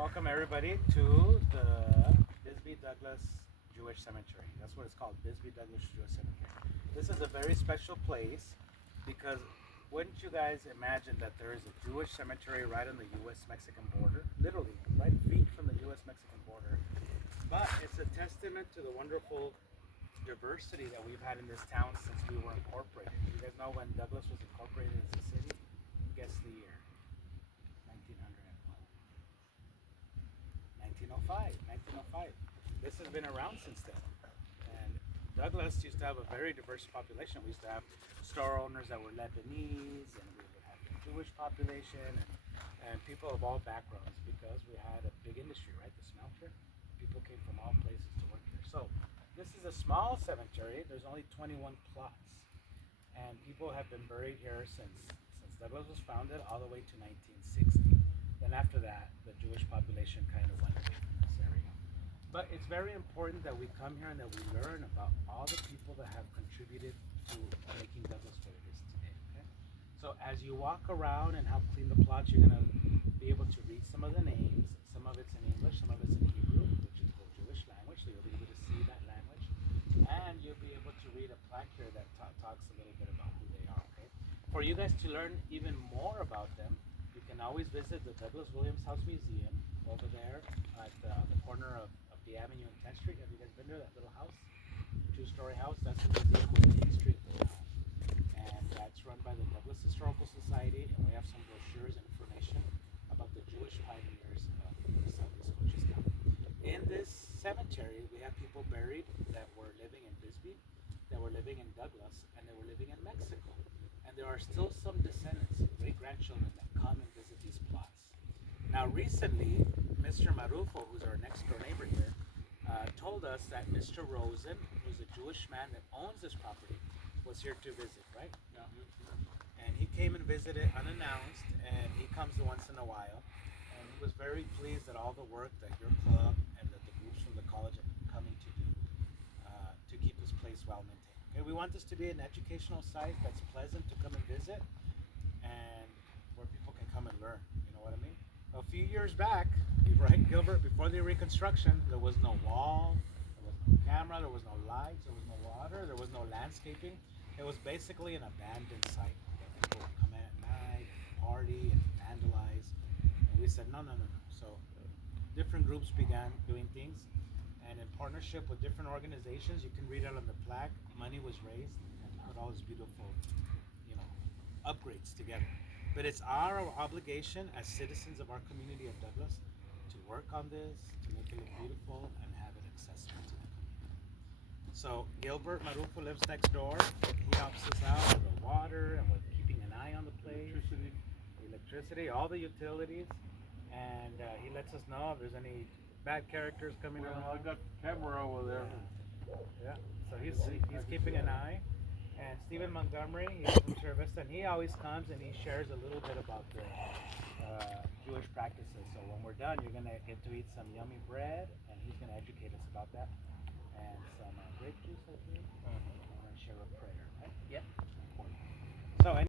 Welcome everybody to the Bisbee Douglas Jewish Cemetery. That's what it's called, Bisbee Douglas Jewish Cemetery. This is a very special place because wouldn't you guys imagine that there is a Jewish cemetery right on the U.S.-Mexican border? Literally, right feet from the U.S.-Mexican border. But it's a testament to the wonderful diversity that we've had in this town since we were incorporated. You guys know when Douglas was incorporated as a city? Guess the year. 1905. 1905. This has been around since then. And Douglas used to have a very diverse population. We used to have store owners that were Lebanese, and we would have the Jewish population, and people of all backgrounds, because we had a big industry, right? The smelter. People came from all places to work here. So this is a small cemetery. There's only 21 plots, and people have been buried here since Douglas was founded, all the way to 1960. Then after that, the Jewish population kind of went away from this area. But it's very important that we come here and that we learn about all the people that have contributed to making Douglas what it is today. Okay? So as you walk around and help clean the plots, you're going to be able to read some of the names. Some of it's in English, some of it's in Hebrew, which is the Jewish language, so you'll be able to see that language. And you'll be able to read a plaque here that talks a little bit about who they are. Okay? For you guys to learn even more about them, you can always visit the Douglas Williams House Museum over there at the corner of the Avenue and 10th Street. Have you guys been there? That little house, two-story house. That's the museum on the main street of the town, and that's run by the Douglas Historical Society. And we have some brochures and information about the Jewish pioneers of Southeast Cochise County. In this cemetery, we have people buried that were living in Bisbee, that were living in Douglas, and they were living in Mexico. And there are still some descendants, great-grandchildren, that come and visit these plots. Now, recently, Mr. Marufo, who's our next-door neighbor here, told us that Mr. Rosen, who's a Jewish man that owns this property, was here to visit, right? Yeah. And he came and visited unannounced, and he comes once in a while. And he was very pleased at all the work that your club and that the groups from the college have been coming to do to keep this place well maintained. Okay, we want this to be an educational site that's pleasant to come and visit, and where people can come and learn. You know what I mean? A few years back, right, Gilbert, before the reconstruction, there was no wall, there was no camera, there was no lights, there was no water, there was no landscaping. It was basically an abandoned site. People would come in at night, party, and vandalize. And we said, no. So different groups began doing things. And in partnership with different organizations, you can read it on the plaque, money was raised and put all these beautiful, upgrades together. But it's our obligation as citizens of our community of Douglas to work on this, to make it look beautiful and have it accessible to the community. So Gilbert Marufo lives next door. He helps us out with the water and with keeping an eye on the place. Electricity, all the utilities. And he lets us know if there's any bad characters coming around. I got camera over there. Yeah. So he's keeping an eye. And Stephen Montgomery, he's from Service, and he always comes and he shares a little bit about the Jewish practices. So when we're done, you're gonna get to eat some yummy bread, and he's gonna educate us about that, and some grape juice, I think. And then share a prayer, right? Yep. Important.